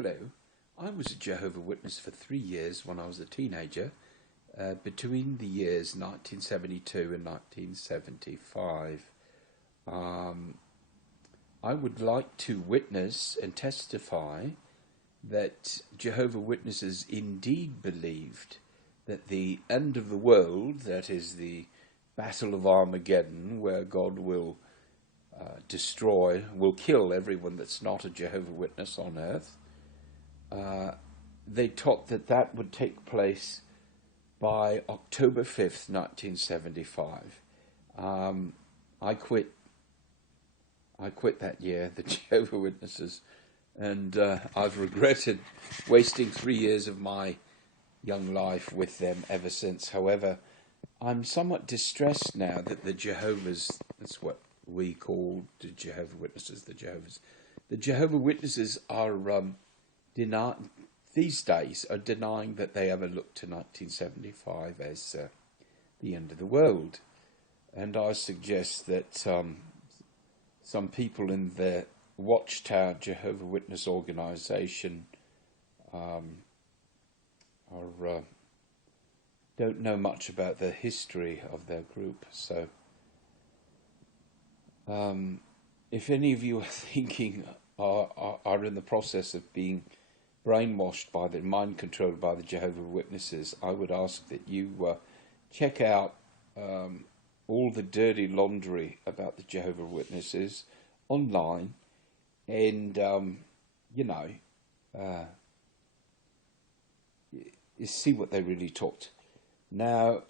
Hello. I was a Jehovah Witness for 3 years when I was a teenager, between the years 1972 and 1975. I would like to witness and testify that Jehovah Witnesses indeed believed that the end of the world, that is the Battle of Armageddon, where God will will kill everyone that's not a Jehovah Witness on earth. They taught that that would take place by October 5th, 1975. I quit that year, the Jehovah Witnesses, and I've regretted wasting 3 years of my young life with them ever since. However, I'm somewhat distressed now that the Jehovah's, that's what we call the Jehovah Witnesses, the Jehovah Witnesses are these days are denying that they ever looked to 1975 as the end of the world. And I suggest that some people in the Watchtower Jehovah Witness organization don't know much about the history of their group. So if any of you are thinking, are in the process of being brainwashed by the mind controlled by the Jehovah Witnesses, I would ask that you check out all the dirty laundry about the Jehovah Witnesses online, and see what they really taught. Now,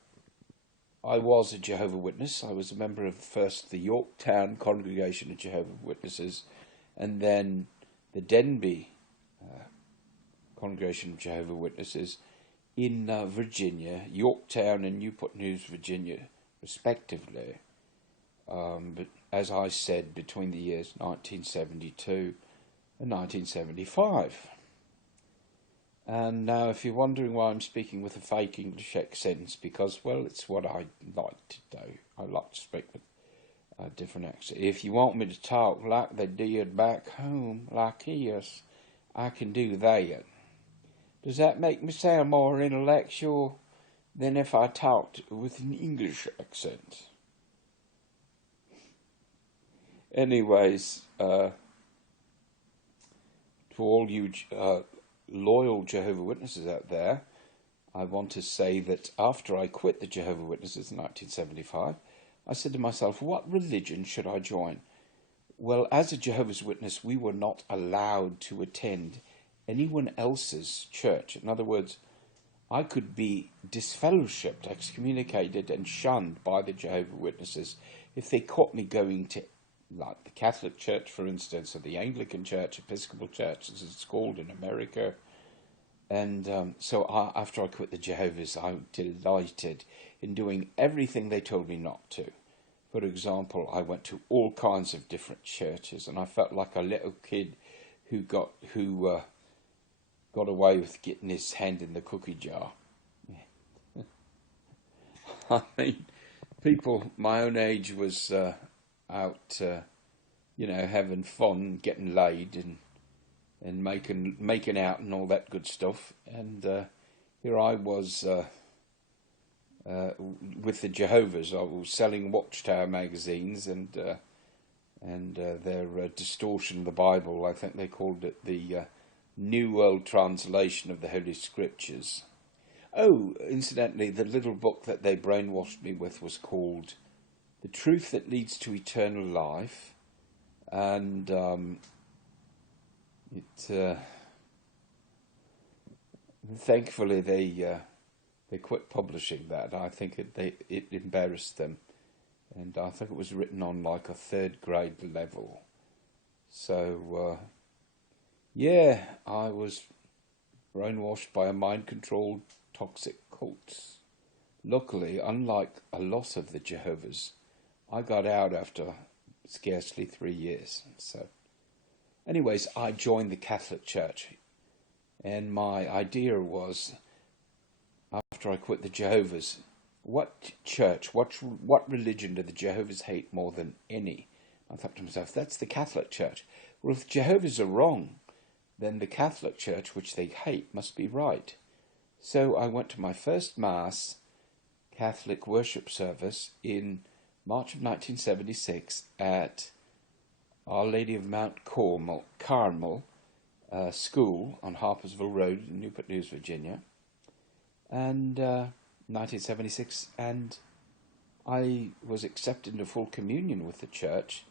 I was a Jehovah Witness. I was a member of first the Yorktown Congregation of Jehovah Witnesses, and then the Denby Congregation of Jehovah Witnesses in Virginia, Yorktown and Newport News, Virginia, respectively. But as I said, between the years 1972 and 1975. And now, if you're wondering why I'm speaking with a fake English accent, because, well, it's what I like to do. I like to speak with a different accent. If you want me to talk like they did back home, like this, I can do that. Does that make me sound more intellectual than if I talked with an English accent? Anyways, to all you loyal Jehovah Witnesses out there, I want to say that after I quit the Jehovah Witnesses in 1975, I said to myself, what religion should I join? Well, as a Jehovah's Witness, we were not allowed to attend anyone else's church. In other words, I could be disfellowshipped, excommunicated, and shunned by the Jehovah Witnesses if they caught me going to, like, the Catholic Church, for instance, or the Anglican Church, Episcopal Church, as it's called in America. And so after I quit the Jehovah's, I was delighted in doing everything they told me not to. For example, I went to all kinds of different churches, and I felt like a little kid who got away with getting his hand in the cookie jar. I mean, people my own age was out, having fun, getting laid, and making out and all that good stuff. And here I was with the Jehovah's. I was selling Watchtower magazines and their distortion of the Bible. I think they called it the New World Translation of the Holy Scriptures. Oh, incidentally, the little book that they brainwashed me with was called The Truth That Leads to Eternal Life, and thankfully they quit publishing that. I think it embarrassed them, and I think it was written on like a third grade level. So yeah, I was brainwashed by a mind-controlled toxic cult. Luckily, unlike a lot of the Jehovah's, I got out after scarcely 3 years. So anyways, I joined the Catholic Church, and my idea was, after I quit the Jehovah's, what church, what religion do the Jehovah's hate more than any? I thought to myself, that's the Catholic Church. Well, if the Jehovah's are wrong, then the Catholic Church, which they hate, must be right. So I went to my first Mass Catholic worship service in March of 1976 at Our Lady of Mount Carmel School on Harpersville Road in Newport News, Virginia, and 1976, and I was accepted into full communion with the Church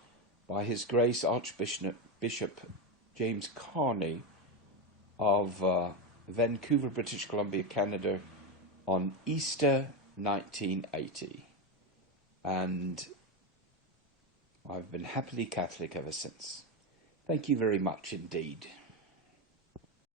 by His Grace Archbishop James Carney of Vancouver, British Columbia, Canada, on Easter 1980. And I've been happily Catholic ever since. Thank you very much indeed.